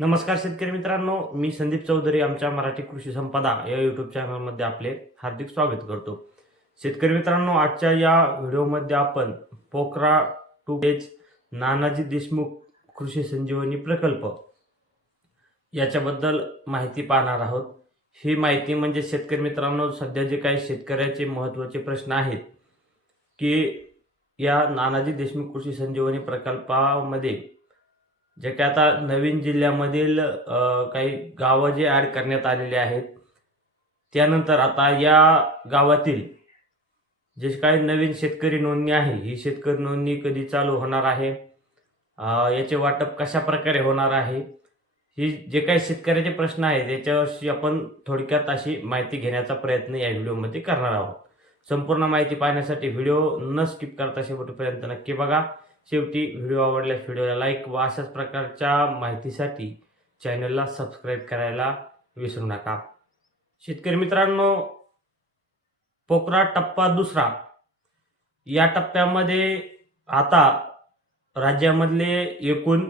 नमस्कार शेतकरी मित्रांनो मी संदीप चौधरी आमच्या मराठी कृषी संपदा या युट्यूब चॅनलमध्ये आपले हार्दिक स्वागत करतो. शेतकरी मित्रांनो आजच्या या व्हिडिओमध्ये आपण पोखरा टू एच नानाजी देशमुख कृषी संजीवनी प्रकल्प याच्याबद्दल माहिती पाहणार आहोत. ही माहिती म्हणजे शेतकरी मित्रांनो सध्या जे काही शेतकऱ्याचे महत्त्वाचे प्रश्न आहेत की या नानाजी देशमुख कृषी संजीवनी प्रकल्पामध्ये जे काय आता नवीन जिल्ह्यामधील काही गावं जे ॲड करण्यात आलेले आहेत त्यानंतर आता या गावातील जे काही नवीन शेतकरी नोंदणी आहे ही शेतकरी नोंदणी कधी चालू होणार आहे? याचे वाटप कशा प्रकारे होणार आहे? ही जे काही शेतकऱ्याचे प्रश्न आहेत याच्यावरशी आपण थोडक्यात अशी माहिती घेण्याचा प्रयत्न या व्हिडिओमध्ये करणार आहोत. संपूर्ण माहिती पाहण्यासाठी व्हिडिओ न स्किप करता शेवटपर्यंत नक्की बघा. शेवटी व्हिडिओ आवडल्यास व्हिडिओला लाईक व अशाच प्रकारच्या माहितीसाठी चॅनलला सबस्क्राईब करायला विसरू नका. शेतकरी मित्रांनो पोकरा टप्पा दुसरा. या टप्प्यामध्ये आता राज्यामधले एकूण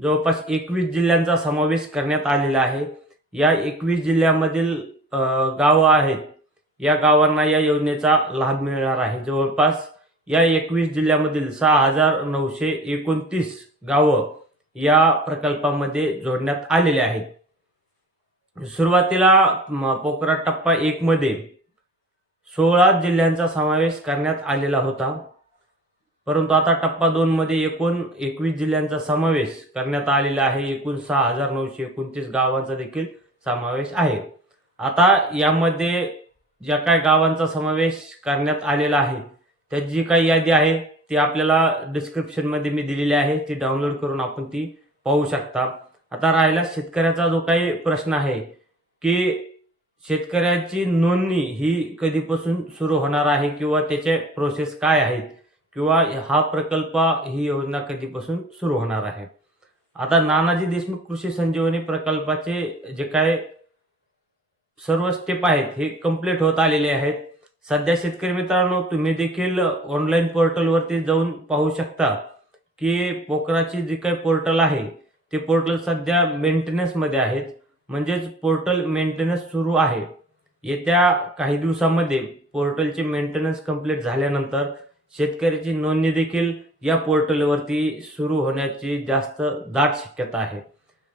जवळपास एकवीस जिल्ह्यांचा समावेश करण्यात आलेला आहे. या एकवीस जिल्ह्यामधील गावं आहेत. या गावांना या योजनेचा लाभ मिळणार आहे. जवळपास या एकवीस जिल्ह्यामधील सहा हजार नऊशे एकोणतीस गावं या प्रकल्पामध्ये जोडण्यात आलेले आहेत. सुरुवातीला पोखरा टप्पा एकमध्ये सोळा जिल्ह्यांचा समावेश करण्यात आलेला होता. परंतु आता टप्पा दोनमध्ये एकूण एकवीस जिल्ह्यांचा समावेश करण्यात आलेला आहे. एकूण सहा हजार नऊशे एकोणतीस गावांचा देखील समावेश आहे. आता यामध्ये ज्या काय गावांचा समावेश करण्यात आलेला आहे त्याची जी काही यादी आहे ती आपल्याला डिस्क्रिप्शनमध्ये मी दिलेली आहे. ती डाउनलोड करून आपण ती पाहू शकता. आता राहिला शेतकऱ्याचा जो काही प्रश्न आहे की शेतकऱ्याची नोंदणी ही कधीपासून सुरू होणार आहे किंवा त्याचे प्रोसेस काय आहेत किंवा हा प्रकल्प ही योजना कधीपासून सुरू होणार आहे? आता नानाजी देशमुख कृषी संजीवनी प्रकल्पाचे जे काय सर्व स्टेप आहेत हे कंप्लीट होत आलेले आहेत. सध्या शेतकरी मित्रांनो तुम्ही देखील ऑनलाईन पोर्टलवरती जाऊन पाहू शकता की पोकराची जी काही पोर्टल आहे ते पोर्टल सध्या मेंटेनन्समध्ये आहेत. म्हणजेच पोर्टल मेंटेनन्स सुरू आहे. येत्या काही दिवसामध्ये पोर्टलचे मेंटेनन्स कंप्लीट झाल्यानंतर शेतकऱ्याची नोंदणी देखील या पोर्टलवरती सुरू होण्याची जास्त दाट शक्यता आहे.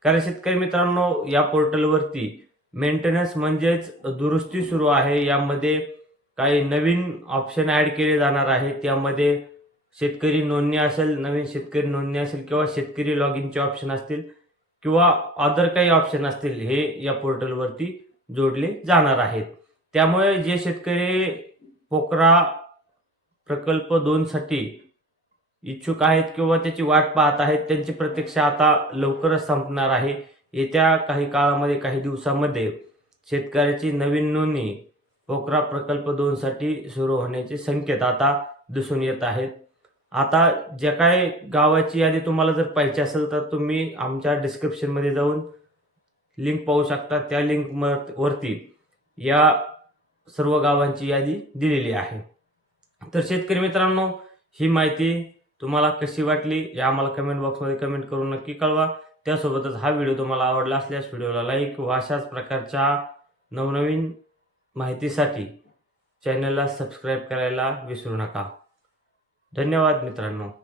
कारण शेतकरी मित्रांनो या पोर्टलवरती मेंटेनन्स म्हणजेच दुरुस्ती सुरू आहे. यामध्ये काही नवीन ऑप्शन ॲड केले जाणार आहे. त्यामध्ये शेतकरी नोंदणी असेल नवीन शेतकरी नोंदणी असेल किंवा शेतकरी लॉग इनचे ऑप्शन असतील किंवा अदर काही ऑप्शन असतील हे या पोर्टलवरती जोडले जाणार आहेत. त्यामुळे जे शेतकरी पोकरा प्रकल्प दोनसाठी इच्छुक आहेत किंवा त्याची वाट पाहत आहेत त्यांची प्रतीक्षा आता लवकरच संपणार आहे. येत्या काही काळामध्ये काही दिवसामध्ये शेतकऱ्याची नवीन नोंदणी पोखरा प्रकल्प दोनसाठी सुरू होण्याचे संकेत आता दिसून येत आहेत. आता ज्या काय गावाची यादी तुम्हाला जर पाहिजे असेल तर तुम्ही आमच्या डिस्क्रिप्शनमध्ये जाऊन लिंक पाहू शकता. त्या लिंक वरती या सर्व गावांची यादी दिलेली आहे. तर शेतकरी मित्रांनो ही माहिती तुम्हाला कशी वाटली या आम्हाला कमेंट बॉक्समध्ये कमेंट करून नक्की कळवा. त्यासोबतच हा व्हिडिओ तुम्हाला आवडला असल्यास व्हिडिओला लाईक व अशाच प्रकारच्या नवनवीन माहितीसाठी चॅनलला सबस्क्राईब करायला विसरू नका. धन्यवाद मित्रांनो.